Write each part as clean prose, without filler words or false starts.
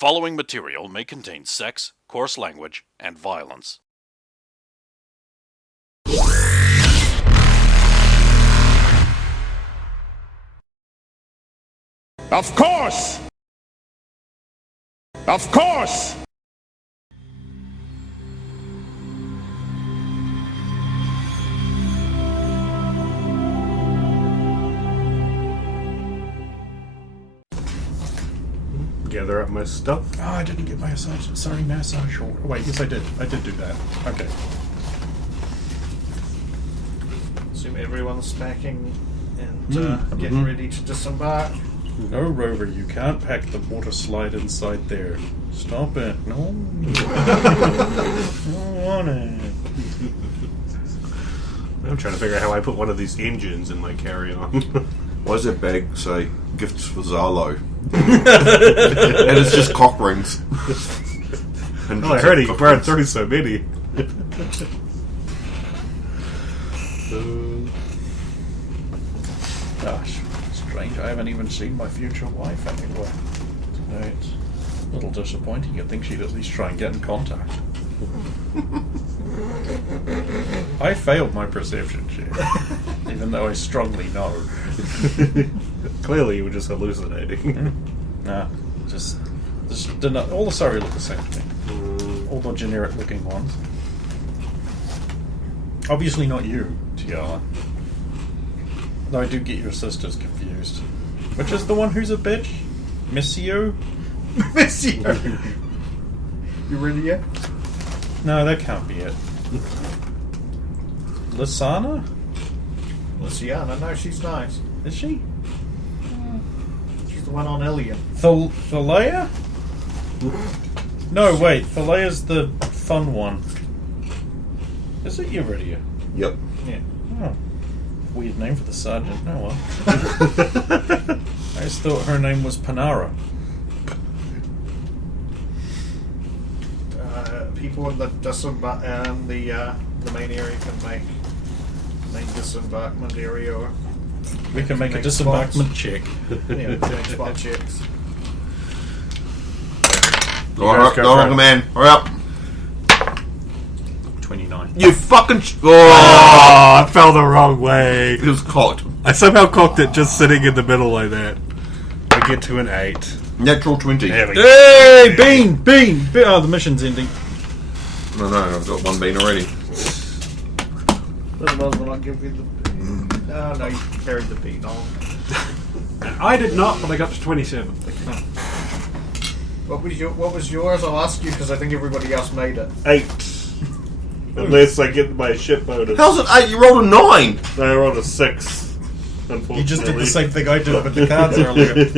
following material may contain sex, coarse language, and violence. Of course! Of course! Gather up my stuff. Oh, I didn't get my massage order. Wait, yes I did. I did do that. Okay. Assume everyone's packing and getting ready to disembark. No, Rover, you can't pack the water slide inside there. Stop it. No. I don't want it. I'm trying to figure out how I put one of these engines in my carry-on. Why does that bag say gifts for Zalo? And it's just cock rings. And I heard he burned 30 so many. Gosh, strange. I haven't even seen my future wife anywhere. It's a little disappointing. You'd think she'd at least try and get in contact. I failed my perception check, even though I strongly know. Clearly, you were just hallucinating. Nah, just did not. All the sorry look the same to me. All the generic looking ones. Obviously not you, Tiala. Though I do get your sisters confused. Which is the one who's a bitch? Missio? Missio! You ready yet? No, that can't be it. Lysana? Luciana, no, she's nice. Is she? She's the one on Ilion. Thalea? No, wait. Thalea's the fun one. Is it Eurydia? Yep. Yeah. Oh. Weird name for the sergeant. Oh well. I just thought her name was Panara. People in the main area can make main disembarkment area. Or We can make a disembarkment check. Yeah, doing spot checks. Alright, go on, man. Hurry up. 29. You fucking. Oh, I fell the wrong way. It was cocked. I somehow cocked it just sitting in the middle like that. I get to an 8. Natural 20. There we go. Hey, Bean! Oh, the mission's ending. No, I've got one bean already. Otherwise, when I give you the bean. Oh, no, you carried the bean on. I did not, but I got to 27. What was yours? I'll ask you because I think everybody else made it. 8. Unless I get my ship bonus. How's it 8? You rolled a 9. No, I rolled a 6. Unfortunately. You just did the same thing I did with the cards earlier.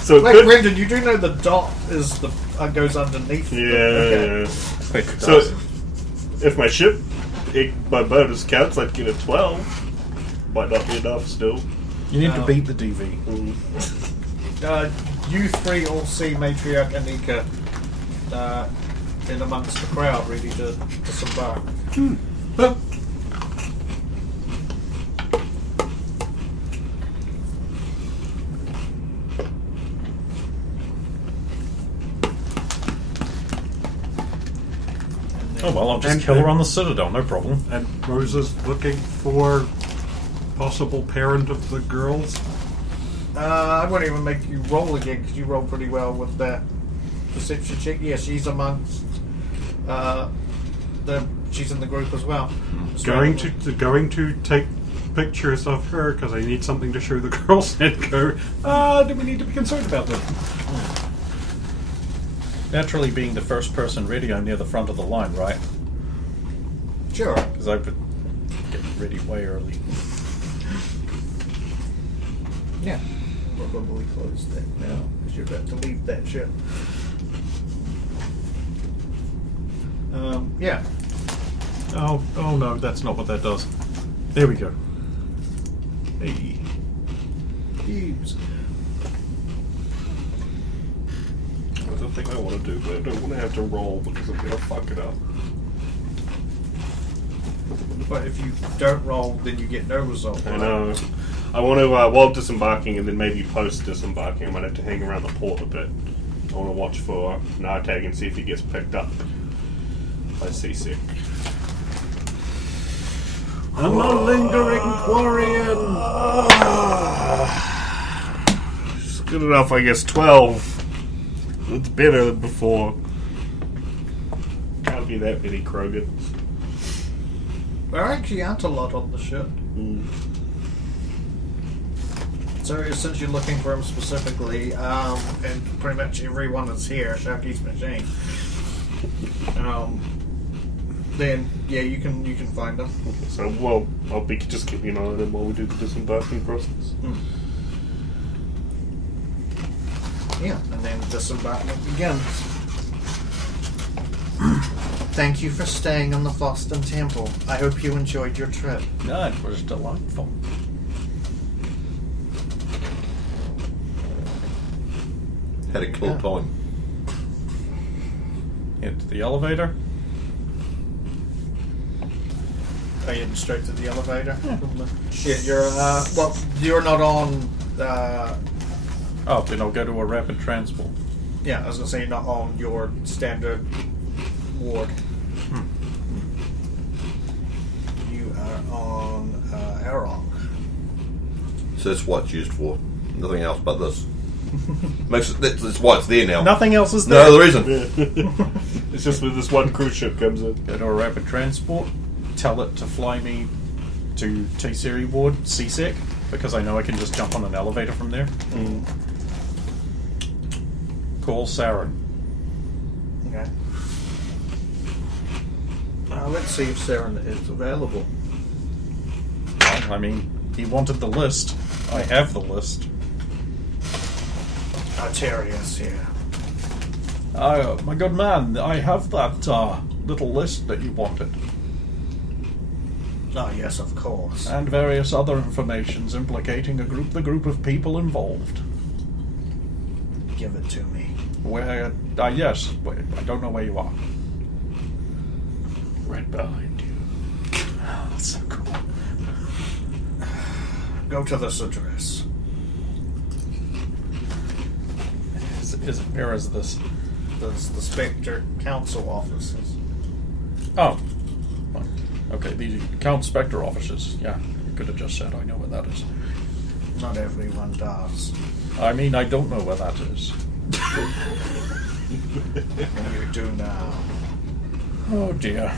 So Wait, Brendan, you do know the dot is the goes underneath. Yeah. Wait, So, if my ship, my bonus counts, I'd get a 12. Might not be enough still. You need to beat the DV. You three all see Matriarch Anika in amongst the crowd, ready to disembark. Oh well, I'll just kill her on the Citadel, no problem. And Rosa's looking for possible parent of the girls. I won't even make you roll again because you roll pretty well with that perception check. Yeah, she's amongst she's in the group as well. Going to take pictures of her because I need something to show the girls and go, do we need to be concerned about them? Naturally, being the first person ready, I'm near the front of the line, right? Sure. Because I've been getting ready way early. Yeah. Probably close that now because you're about to leave that ship. Yeah. Oh no, that's not what that does. There we go. Hey. Cubes. That's the thing I want to do, but I don't want to have to roll because I'm going to fuck it up. But if you don't roll, then you get no result. I know. I want to, while disembarking and then maybe post disembarking, I might have to hang around the port a bit. I want to watch for Nartag and see if he gets picked up by Seasick. I'm a lingering Quarian! It's good enough, I guess. 12. It's better than before. Can't be that many Krogans. There actually aren't a lot on the ship. So since you're looking for him specifically, and pretty much everyone is here, Sharky's machine, then yeah, you can find them. So, well, I'll be just keeping an eye on him while we do the disembarking process. Yeah, and then disembarkment begins. Thank you for staying on the Foston Temple. I hope you enjoyed your trip. No, it was delightful. Had a cool time. Into the elevator. Are you straight to the elevator? Yeah, you're well, you're not on. Oh, then I'll go to a rapid transport. Yeah, I was gonna say you're not on your standard ward. You are on Arong. So that's what it's used for. Nothing else but this. That's why it's there now. Nothing else is there. No, there isn't. It's just when this one cruise ship comes in. Go to a rapid transport. Tell it to fly me to T-Series Ward, CSEC, because I know I can just jump on an elevator from there. Call Saren. Okay. Let's see if Saren is available. Well, I mean, he wanted the list. I have the list. Arterius here. My good man, I have that little list that you wanted. Oh yes, of course. And various other informations implicating the group of people involved. Give it to me. Where, yes, I don't know where you are. Right behind you. Oh, that's so cool. Go to this address. Where is this? That's the Spectre Council offices. Oh. Okay, the Count Spectre offices. Yeah, you could have just said I know where that is. Not everyone does. I mean, I don't know where that is. And you do now. Oh dear.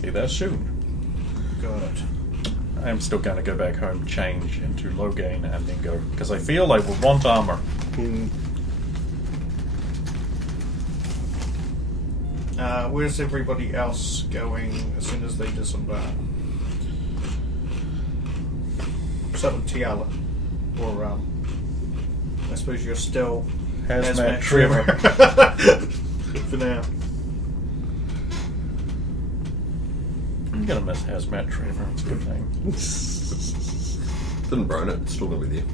Be there soon. Good. I am still going to go back home, change into low gain, and then go, because I feel I will want armor. Where's everybody else going as soon as they disembark? So Tiala, or I suppose you're still Hazmat Trevor. For now. I'm going to miss Hazmat Trevor. It's a good name. Didn't burn it. It's still going to be there.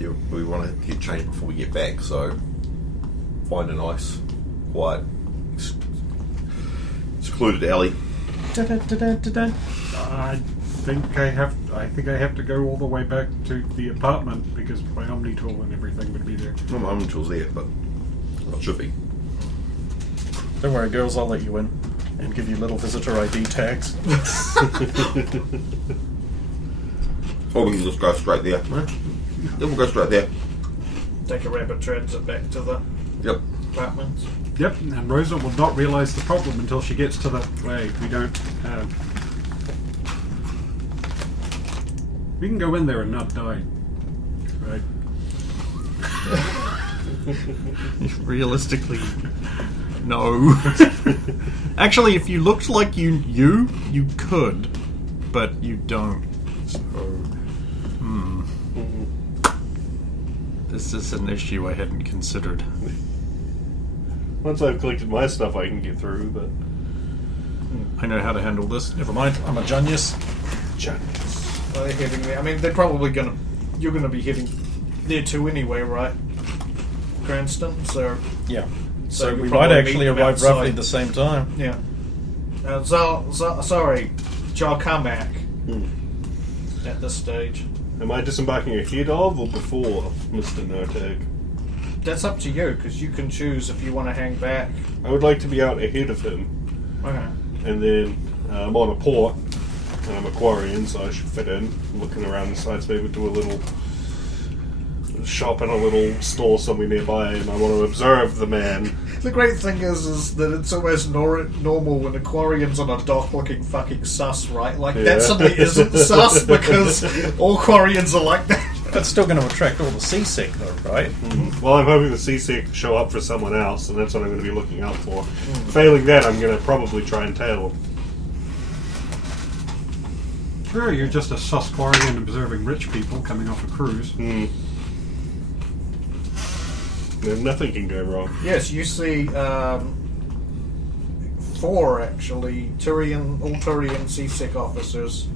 Yeah, we want to get changed before we get back, so find a nice, quiet, secluded alley. I think I have to go all the way back to the apartment because my Omni tool and everything would be there. Well, my own tool's there, but it should be. Don't worry, girls, I'll let you in and give you little visitor ID tags. Or we can just go straight there. Yeah, we'll go straight there. Take a rapid transit back to the Yep. apartments. Yep, and Rosa will not realise the problem until she gets to the way. We can go in there and not die. Right? Realistically, no. Actually, if you looked like you could, but you don't. So, this is an issue I hadn't considered. Once I've collected my stuff, I can get through, but... I know how to handle this. Never mind, I'm a genius. Well, they're heading there. I mean, they're probably gonna. You're gonna be heading there too anyway, right? Cranston. So Yeah. So So you'll we probably might meet actually them arrive outside. roughly at the same time. yeah. Sorry, Jar Carmack. At this stage. Am I disembarking ahead of or before Mr. Nartag? That's up to you, because you can choose if you want to hang back. I would like to be out ahead of him. Okay. And then I'm on a port, and I'm a Quarian, so I should fit in. Looking around the sides, maybe do a little shop in a little store somewhere nearby, and I want to observe the man. The great thing is that it's almost normal when a Quarian's on a dock looking fucking sus, right? Like, that suddenly isn't sus, because all Quarians are like that. That's still going to attract all the seasick, though, right? Well, I'm hoping the seasick show up for someone else, and that's what I'm going to be looking out for. Failing that, I'm going to probably try and tail him. Sure, you're just a sus Quarian observing rich people coming off a cruise. Nothing can go wrong. Yes, you see 4 actually all Turian seasick officers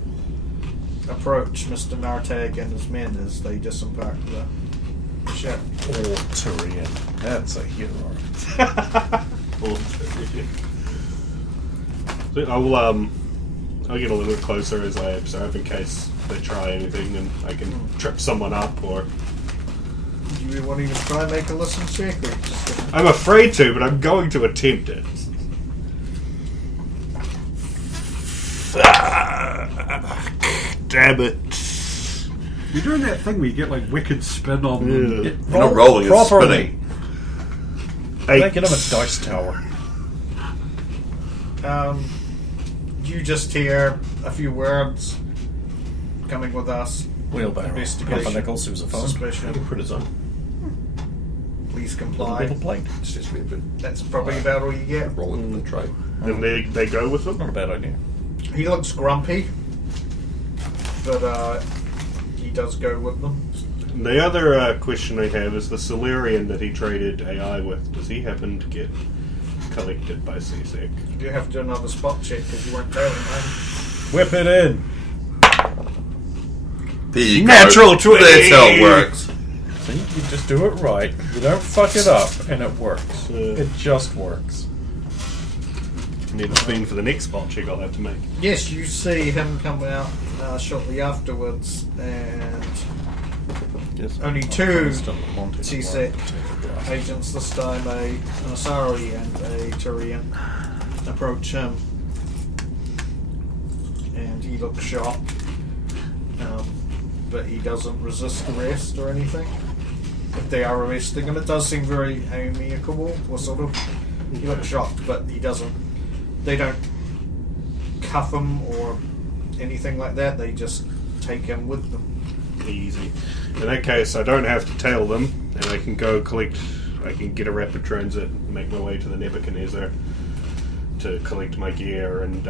approach Mr. Nartag and his men as they disembark the ship. All Turian. That's a hero. I'll get a little bit closer as I observe in case they try anything, and I can trip someone up, or... Do you want to even try and make a listen check? Or just gonna... I'm afraid to, but I'm going to attempt it. Damn it. You're doing that thing where you get like wicked spin on Yeah. You're not rolling, it's spinning. Make it a dice tower. You just hear a few words coming with us. Wheelbarrow. Investigation. Pumpernickel, sousaphone. Suspicion. Put it on. Please Little comply. plate. It's just a bit That's probably about all you get. rolling in the tray. And they go with Not a them? bad idea. He looks grumpy, but he does go with them. The other question I have is the Solarian that he traded AI with. Does he happen to get collected by CSEC? You do have to do another spot check because you weren't tailing him. Whip it in. There you Natural go. 20! That's how it works. See, you just do it right. You don't fuck it up, and it works. Yeah. It just works. Need a spin for the next spot check I'll have to make. Yes, you see him come out shortly afterwards, and Yes. only I'm 2 constantly wanting to CSEC take a glass. agents, this time an Asari and a Turian, approach him. And he looks shocked. But he doesn't resist arrest or anything. If they are arresting him, it does seem very amicable, or sort of. He looks shocked, but he doesn't. They don't cuff him or anything like that. They just take him with them. Easy. In that case, I don't have to tail them, and I can go collect... I can get a rapid transit and make my way to the Nebuchadnezzar to collect my gear, and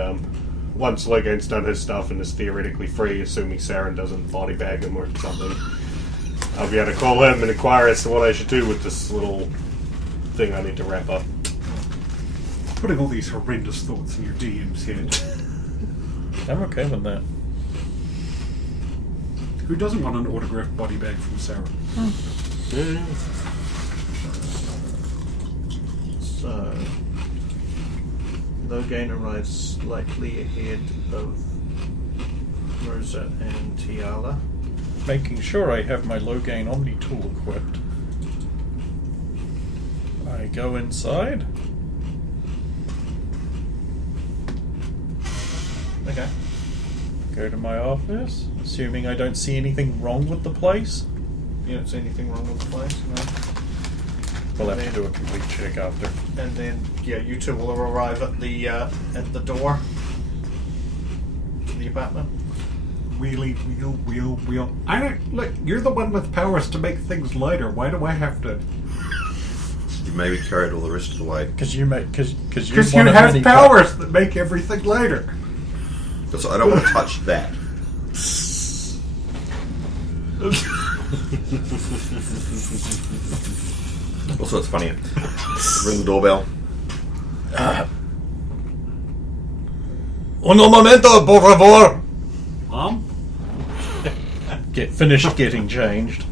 once Logan's done his stuff and is theoretically free, assuming Saren doesn't body bag him or something, I'll be able to call him and inquire as to what I should do with this little thing I need to wrap up. putting all these horrendous thoughts in your DM's head. I'm okay with that. Who doesn't want an autographed body bag from Sarah? So, Logain arrives slightly ahead of Rosa and Tiala. Making sure I have my low gain Omni tool equipped. I go inside. Okay. Go to my office, assuming I don't see anything wrong with the place. You don't see anything wrong with the place, no? We'll have to do a complete check after. And then, yeah, you two will arrive at the door to the apartment. Wheelie, wheel, wheel. I don't look. You're the one with powers to make things lighter. Why do I have to? You maybe carried all the rest of the way. Because you make because you Because you have powers that make everything lighter. Because I don't want to touch that. Also, it's funny. Ring the doorbell. Un momento, por favor. Mom? Get finished getting changed.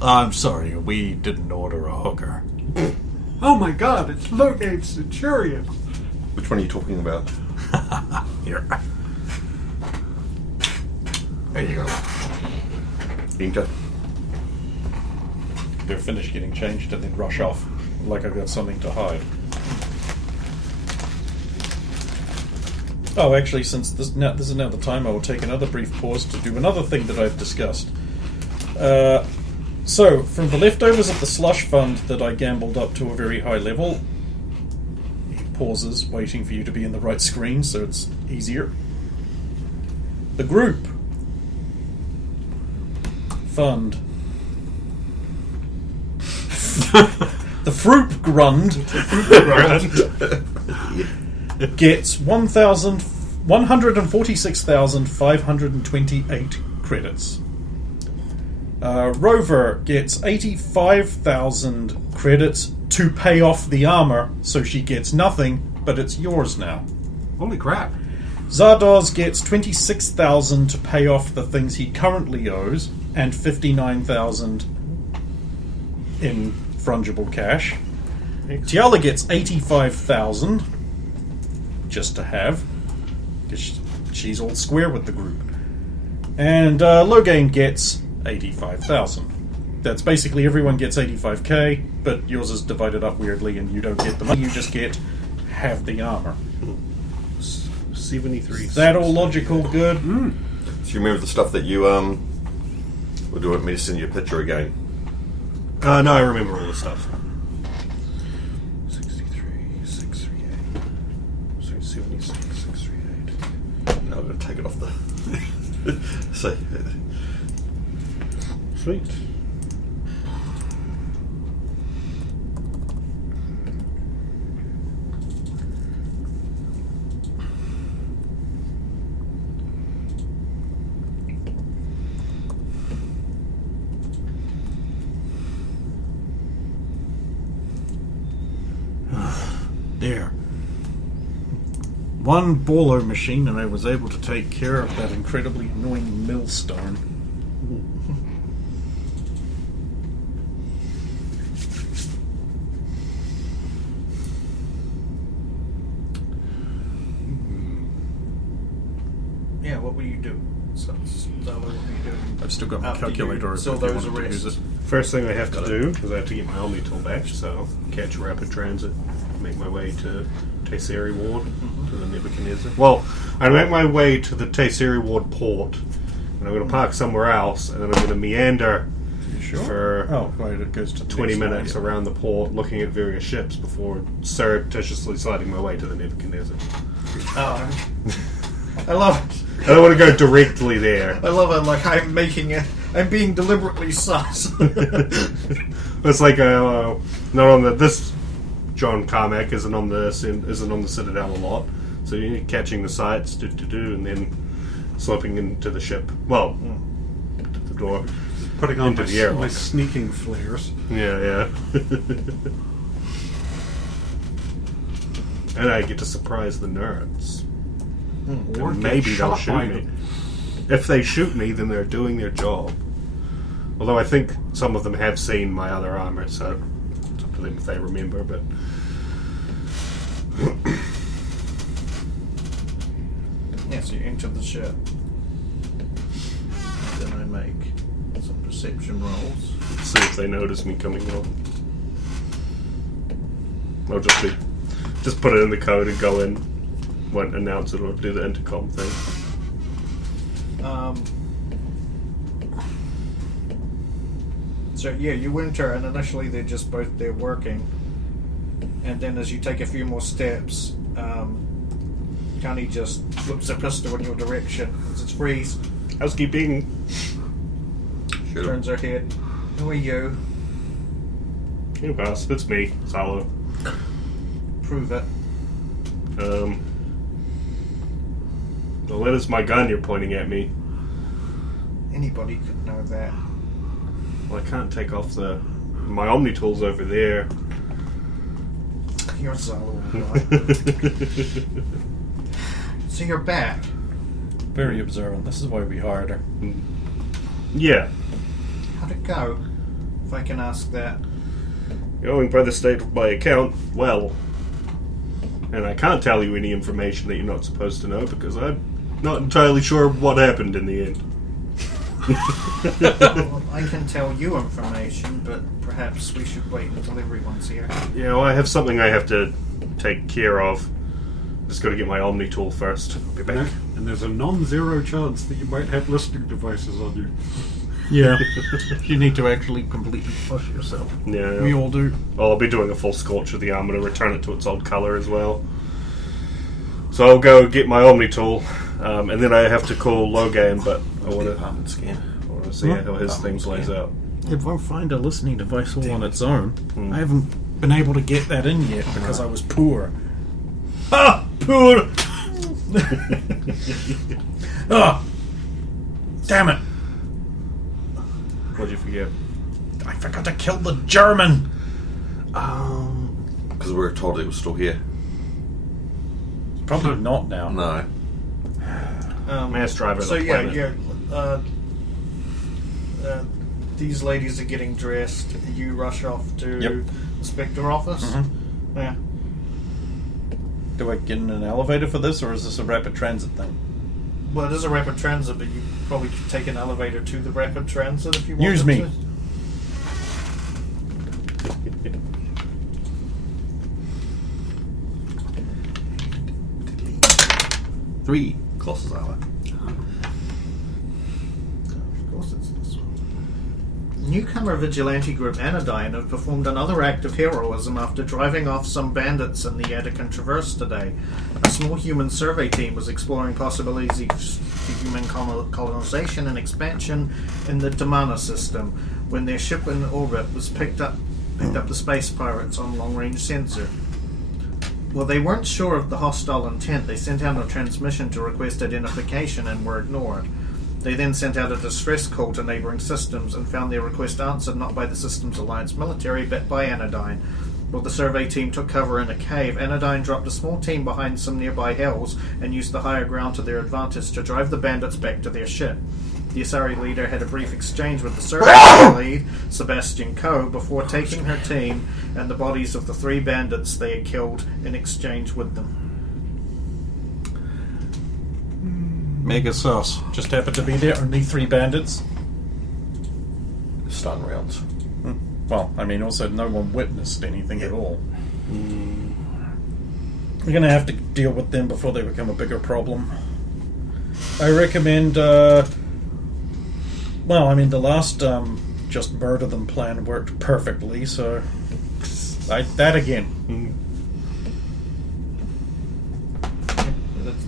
I'm sorry, we didn't order a hooker. Oh my God! It's Logain Centurion. Which one are you talking about? Here. There you go. Enter. They're finished getting changed and then rush off, like I've got something to hide. Oh, actually, since this is now the time, I will take another brief pause to do another thing that I've discussed. So, from the leftovers of the slush fund that I gambled up to a very high level, he pauses, waiting for you to be in the right screen so it's easier. The group fund. The Fruit Grund gets 146,528 credits. Rover gets 85,000 credits to pay off the armor, so she gets nothing, but it's yours now. Holy crap. Zardoz gets 26,000 to pay off the things he currently owes, and 59,000 in fungible cash. Tiala gets 85,000 just to have, because she's all square with the group. And Loghain gets 85,000. That's basically everyone gets 85k, but yours is divided up weirdly and you don't get the money, you just get half the armor. 73. Is that all logical good? Do you remember the stuff that you, or do you want me to send you a picture again? No, I remember all the stuff. 63, 638. So 76, 638. No, I'm going to take it off the... so, Sweet. There. One bolo machine and I was able to take care of that incredibly annoying millstone. Yeah, what will you do? So what will you do? I've still got my After you calculator if saw you those wanted to use arrests. it. First thing I have to do is I have to get my Omni tool back, so catch a rapid transit, make my way to Tayseri Ward, to the Nebuchadnezzar. Well, I make my way to the Tayseri Ward port, and I'm going to park somewhere else, and then I'm going to meander for Oh, right, it goes to the 20 next minutes line, yeah. around the port, looking at various ships before surreptitiously sliding my way to the Nebuchadnezzar. Oh, I love it. I don't want to go directly there. I love it. Like I'm being deliberately sus. It's like not on this. John Carmack isn't on the Citadel a lot, so you're catching the sights, and then slipping into the ship. Well, to the door. Putting on Into the airlock. my sneaking flares. Yeah. And I get to surprise the nerds. Or And get maybe they'll shot by shoot me. them. If they shoot me, then they're doing their job. Although I think some of them have seen my other armor, so it's up to them if they remember, but... Yeah, so you enter the ship. And then I make some perception rolls. see if they notice me coming on. I'll just put it in the code and go in, won't announce it or do the intercom thing. So yeah, you enter, and initially they're just both there working, and then as you take a few more steps, Connie just flips a pistol in your direction. As it's freeze, Housekeeping. Shoot 'em. turns her head. Who are you? You pass. It's me, Salo. Prove it. Well, that is my gun you're pointing at me. Anybody could know that. Well, I can't take off my Omni tool's over there. You're Zalo, right? So you're back. Very observant. This is why we hired her. Yeah. How'd it go? If I can ask that. Going by the state of my account, well. And I can't tell you any information that you're not supposed to know because I'm not entirely sure what happened in the end. Well, I can tell you information, but perhaps we should wait until everyone's here. Yeah, well, I have something I have to take care of. Just got to get my Omni tool first. I'll be back. And there's a non-zero chance that you might have listening devices on you. Yeah. You need to actually completely flush yourself. Yeah. We all do. Well, I'll be doing a full scorch of the arm. I'm going to return it to its old colour as well. So I'll go get my Omni tool, and then I have to call Logan, but I want Apartment scan. to see how his thing plays out. If I find a listening device all on its own, I haven't been able to get that in yet because I was poor. Ah! Poor! Ah! Damn it! What'd you forget? I forgot to kill the German! Because we were told it was still here. Probably not now. No. Mass driver. So yeah. These ladies are getting dressed. You rush off to Yep. the Spectre office. Mm-hmm. Yeah. Do I get in an elevator for this, or is this a rapid transit thing? Well, it is a rapid transit, but you probably could take an elevator to the rapid transit if you wanted Use me. to. 3 classes hour. Of course it's this one. Newcomer vigilante group Anodyne have performed another act of heroism after driving off some bandits in the Attican Traverse today. A small human survey team was exploring possibilities for human colonization and expansion in the Damana system when their ship in orbit was picked up the space pirates on long-range sensor. Well, they weren't sure of the hostile intent. They sent out a transmission to request identification and were ignored. They then sent out a distress call to neighbouring systems and found their request answered not by the Systems Alliance military, but by Anodyne. While the survey team took cover in a cave, Anodyne dropped a small team behind some nearby hills and used the higher ground to their advantage to drive the bandits back to their ship. The Asari leader had a brief exchange with the survey lead, Sebastian Coe, before taking her team and the bodies of the 3 bandits they had killed in exchange with them. Mega sus. Just happened to be there, only 3 bandits. Stun rounds. Well, I mean, also no one witnessed anything at all. We're going to have to deal with them before they become a bigger problem. I recommend, well, I mean, the last just murder them plan worked perfectly, so that again.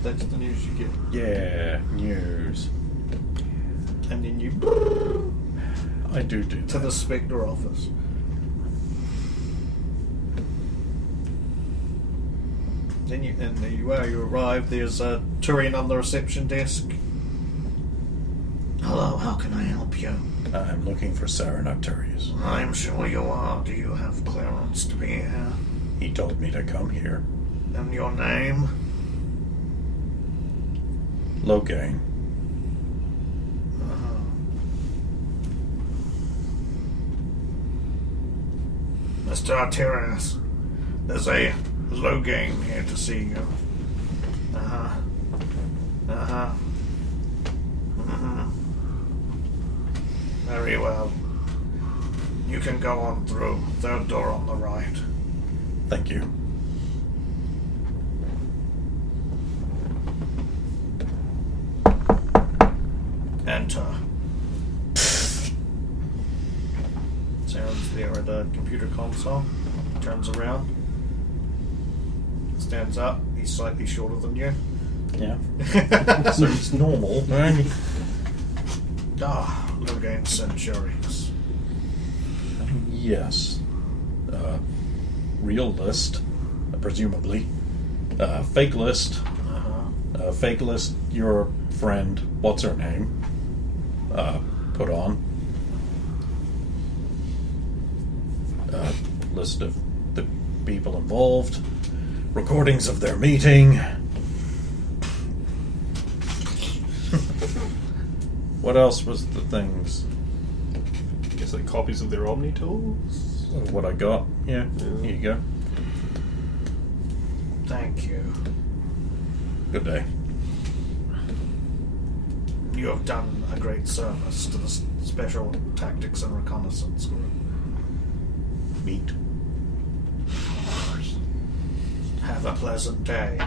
That's the news you get. Yeah, news. And then you I do to that. the Spectre office. Then there you are. You arrive. There's a Turian on the reception desk. Hello, how can I help you? I'm looking for Saren Arcturus. I'm sure you are. Do you have clearance to be here? He told me to come here. And your name? Logain. Mr. Arterias, there's a Logain here to see you. Very well. You can go on through. Third door on the right. Thank you. Enter. Saren's there at the computer console. Turns around. Stands up. He's slightly shorter than you. Yeah. So it's normal, right? Logain Centurions. Yes. Real list, presumably. Fake list. Fake list, your friend, what's her name? Put on. List of the people involved. Recordings of their meeting. What else was the things? I guess like copies of their Omni tools. What I got? Yeah. Here you go. Thank you. Good day. You have done a great service to the Special Tactics and Reconnaissance Group. Meet. Have a pleasant day.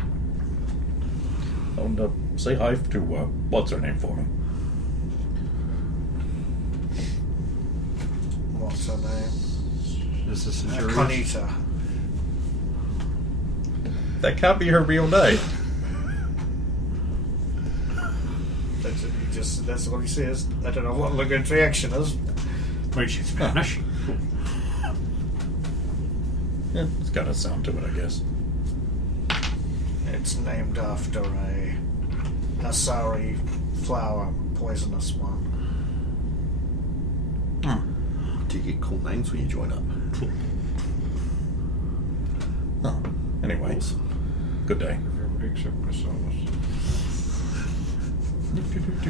And say hi to, what's her name for me? What's her name? This is injurious. Conita. That can't be her real name. That's what he says. I don't know what Lagoon's reaction is. Wait, she's Spanish. Yeah, it's got a sound to it, I guess. It's named after a Asari flower, poisonous one. Do you get cool names when you join up? Oh, anyway, good day. Everybody except Chrysalis.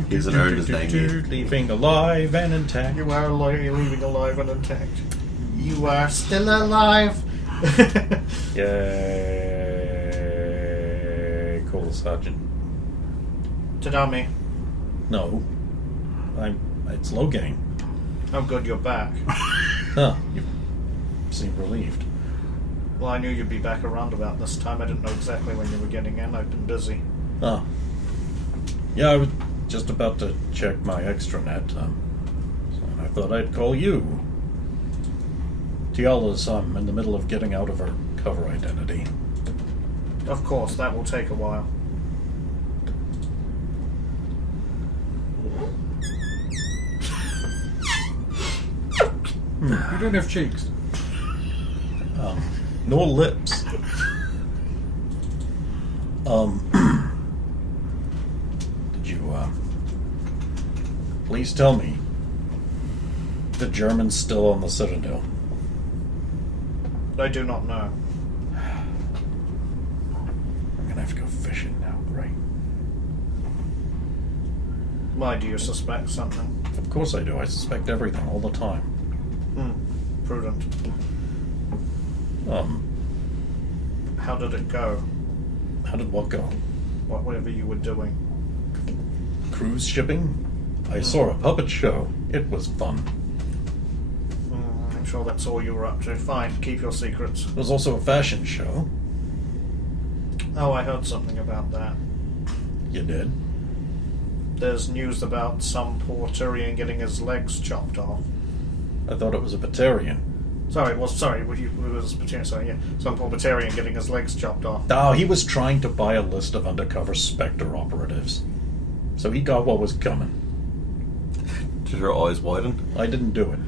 He hasn't earned his name yet. Leaving alive and intact. You are leaving alive and intact. You are still alive. Yay! Cool, Sergeant. Tadami, No, it's Logang. oh good, you're back. Huh? You seem relieved. Well, I knew you'd be back around about this time. I didn't know exactly when you were getting in. I've been busy. Oh. Yeah, I was just about to check my extranet, so I thought I'd call you. Tiala's in the middle of getting out of her cover identity. Of course, that will take a while. You don't have cheeks. No lips. Did you, please tell me the German's still on the Citadel? I do not know. I'm gonna have to go fishing now, right? Why, do you suspect something? Of course I do. I suspect everything all the time. Prudent. How did it go? How did what go? Whatever you were doing. Cruise shipping? I saw a puppet show. It was fun. I'm sure that's all you were up to. Fine, keep your secrets. There was also a fashion show. Oh, I heard something about that. You did? There's news about some poor Tyrian getting his legs chopped off. I thought it was a Batarian. It was Batarian, sorry, yeah. Some poor Batarian getting his legs chopped off. Oh, he was trying to buy a list of undercover Spectre operatives. So he got what was coming. Did her eyes widen? I didn't do it.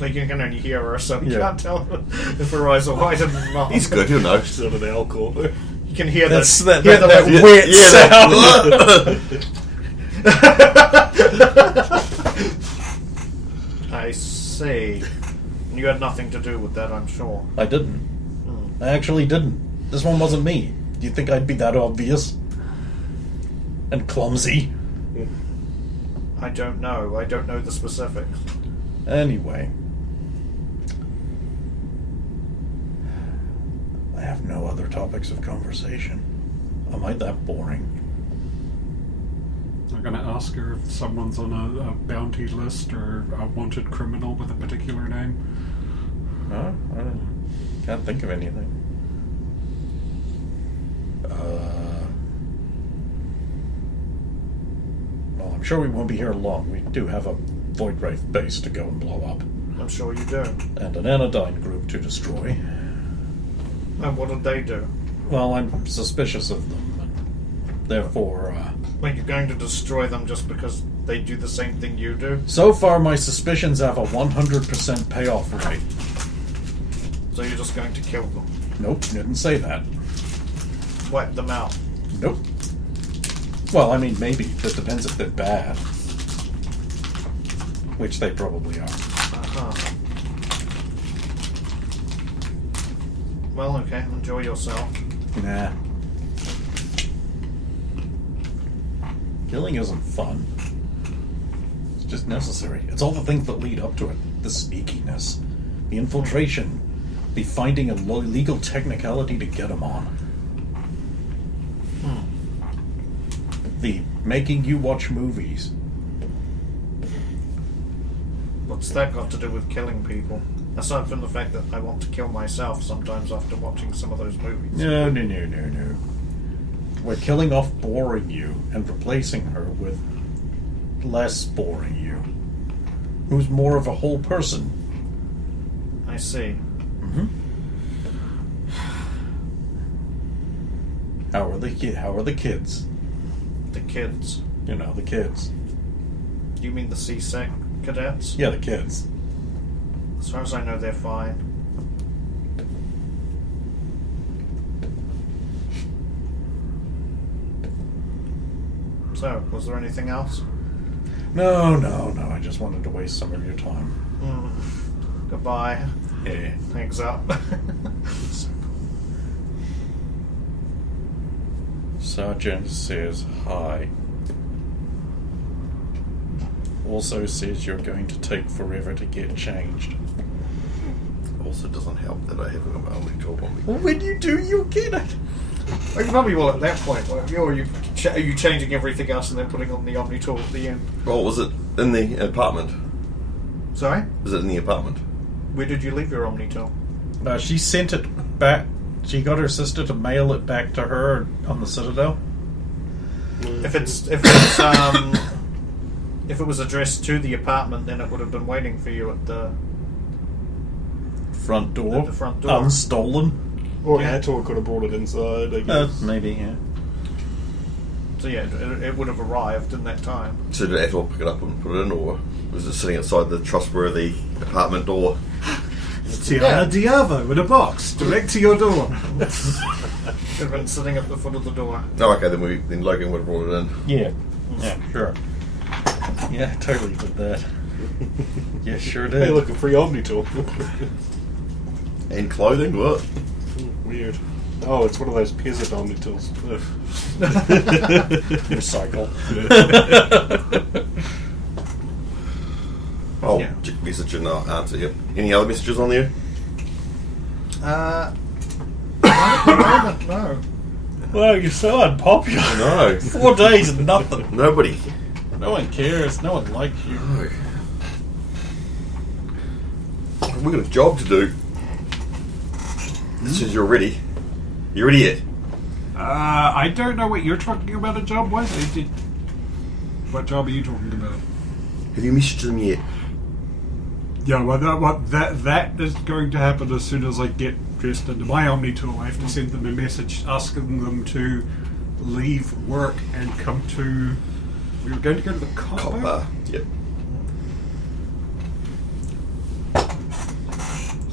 Like, you can only hear her, so you Yeah. can't tell if her eyes are wide or not. He's good, he'll know. Sort of the alcohol. You can hear That's that weird sound. I see. You had nothing to do with that, I'm sure. I didn't. I actually didn't. This one wasn't me. Do you think I'd be that obvious? And clumsy? I don't know. I don't know the specifics. Anyway. I have no other topics of conversation. Am I that boring? I'm going to ask her if someone's on a bounty list or a wanted criminal with a particular name. No, I can't think of anything. Well, I'm sure we won't be here long. We do have a Void Wraith base to go and blow up. I'm sure you do. And an anodyne group to destroy. And what did they do? Well, I'm suspicious of them, and therefore, Like, you're going to destroy them just because they do the same thing you do? so far my suspicions have a 100% payoff rate. So you're just going to kill them? Nope, didn't say that. Wipe them out? Nope. Well, I mean, maybe. It depends if they're bad. Which they probably are. Uh-huh. Well, okay. Enjoy yourself. Nah. Killing isn't fun. It's just necessary. It's all the things that lead up to it. The sneakiness, the infiltration, the finding a legal technicality to get them on. The Making you watch movies. What's that got to do with killing people? Aside from the fact that I want to kill myself sometimes after watching some of those movies. No. We're killing off boring you and replacing her with less boring you, who's more of a whole person. I see. Mm-hmm. How are the kids? The kids. You know, the kids. You mean the CSEC cadets? Yeah, the kids. As far as I know, they're fine. So, was there anything else? No. I just wanted to waste some of your time. Goodbye. Yeah. Hangs up. Sergeant says hi. Also says you're going to take forever to get changed. Also doesn't help that I haven't got my only tool on me. Well, when you do, you'll get it. Well, you probably will at that point, won't you? Or are you changing everything else and then putting on the Omni tool at the end? Oh, was it in the apartment? Sorry? Was it in the apartment? Where did you leave your Omni tool? She sent it back. She got her sister to mail it back to her on the Citadel. If it was addressed to the apartment, then it would have been waiting for you at the Front door. At the front door. Unstolen. Or Hator could have brought it inside, I guess. Maybe, yeah. So yeah, it would have arrived in that time. So did Athol pick it up and put it in, or was it sitting outside the trustworthy apartment door? Tiana Diavo in a box, direct to your door. It had been sitting at the foot of the door. Oh, okay, then Logan would have brought it in. Yeah. Yeah, sure. Yeah, totally did that. Yeah, sure did. Hey, look, a free Omni tool. And clothing, what? Weird. Oh, it's one of those peasant Omni tools. Recycle. Oh, Yeah. message and answer, yep. Any other messages on there? Not at the moment, no. Well, you're so unpopular. No. 4 days and nothing. Nobody. No one cares. No one likes you. No. We've got a job to do. Since you're ready. You ready yet? I don't know what you're talking about a job was. What job are you talking about? Have you messaged them yet? Yeah, well, that is going to happen as soon as I get dressed into my Omni tool. I have to send them a message asking them to leave work and come to... We were going to go to the cop bar? Yep.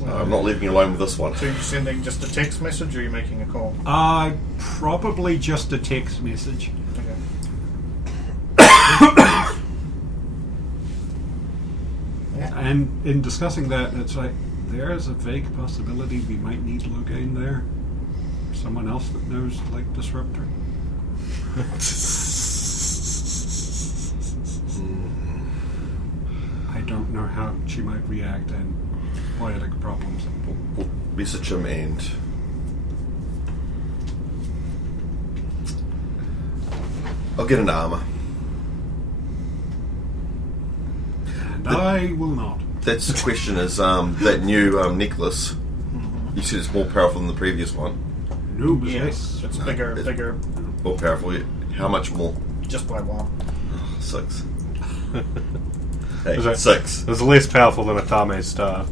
I'm not leaving you alone with this one. So you're sending just a text message, or are you making a call? Probably just a text message. Okay. And in discussing that, it's like, there is a vague possibility we might need Logain there. Someone else that knows, like, Disruptor. I don't know how she might react and poetic problems. We'll message him and I'll get an armour. And I will not. That's the question is that new necklace. You said it's more powerful than the previous one. No, Yes, it's No, bigger, it's- bigger, More powerful. How much more? just by one. 6. Hey, Is that- 6. It was less powerful than a Thame's star.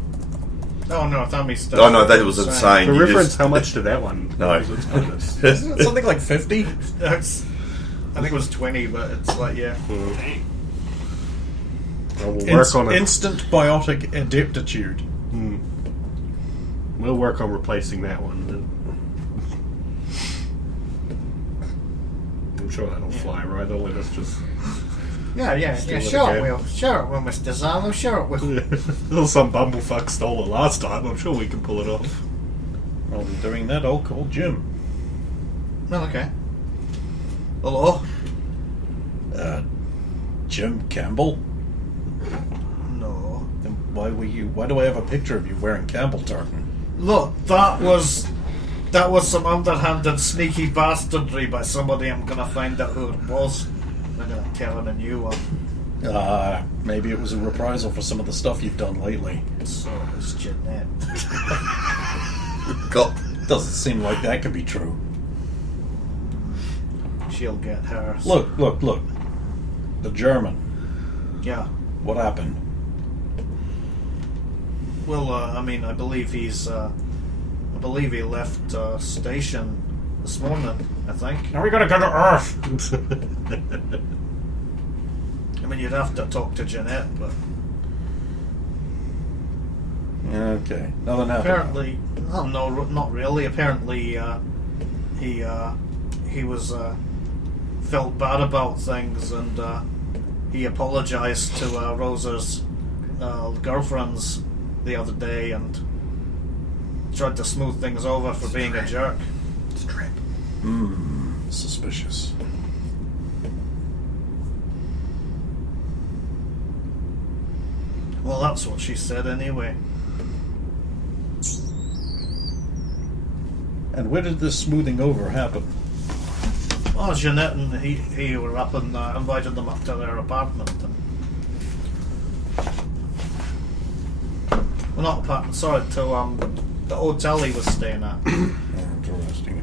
Oh no, Thummy stuff. Oh no, that was insane. For You reference, just- how much did that one? No. was its bonus? Isn't it something like 50? I think it was 20, but it's like, yeah. Well, we'll work on it. Instant biotic adeptitude. We'll work on replacing that one. I'm sure that'll fly right. They'll let us just. Yeah. Still Sure okay. it will. Sure it will, Mr. Zalo. Sure it will. Little some bumblefuck stole it last time. I'm sure we can pull it off. While we're doing that, I'll call Jim. Oh, okay. Hello? Jim Campbell? No. Then why do I have a picture of you wearing Campbell tartan? Look, that was some underhanded, sneaky bastardry by somebody. I'm gonna find out who it was. I'm gonna tell him a new one. Maybe it was a reprisal for some of the stuff you've done lately. So is Jeanette. God. Doesn't seem like that could be true. She'll get hers. Look. The German. Yeah. What happened? Well, I mean, I believe he left station this morning. I think. Now we gotta go to Earth. I mean, you'd have to talk to Jeanette, but Okay. Nothing happened. apparently, no, not really. Apparently, he was felt bad about things, and he apologized to Rosa's girlfriends the other day, and tried to smooth things over for being a jerk. It's a trap. Suspicious. Well, that's what she said anyway. And where did this smoothing over happen? Well, Jeanette and he were up and invited them up to their apartment. And, well, not apartment, sorry, to the hotel he was staying at. Interesting.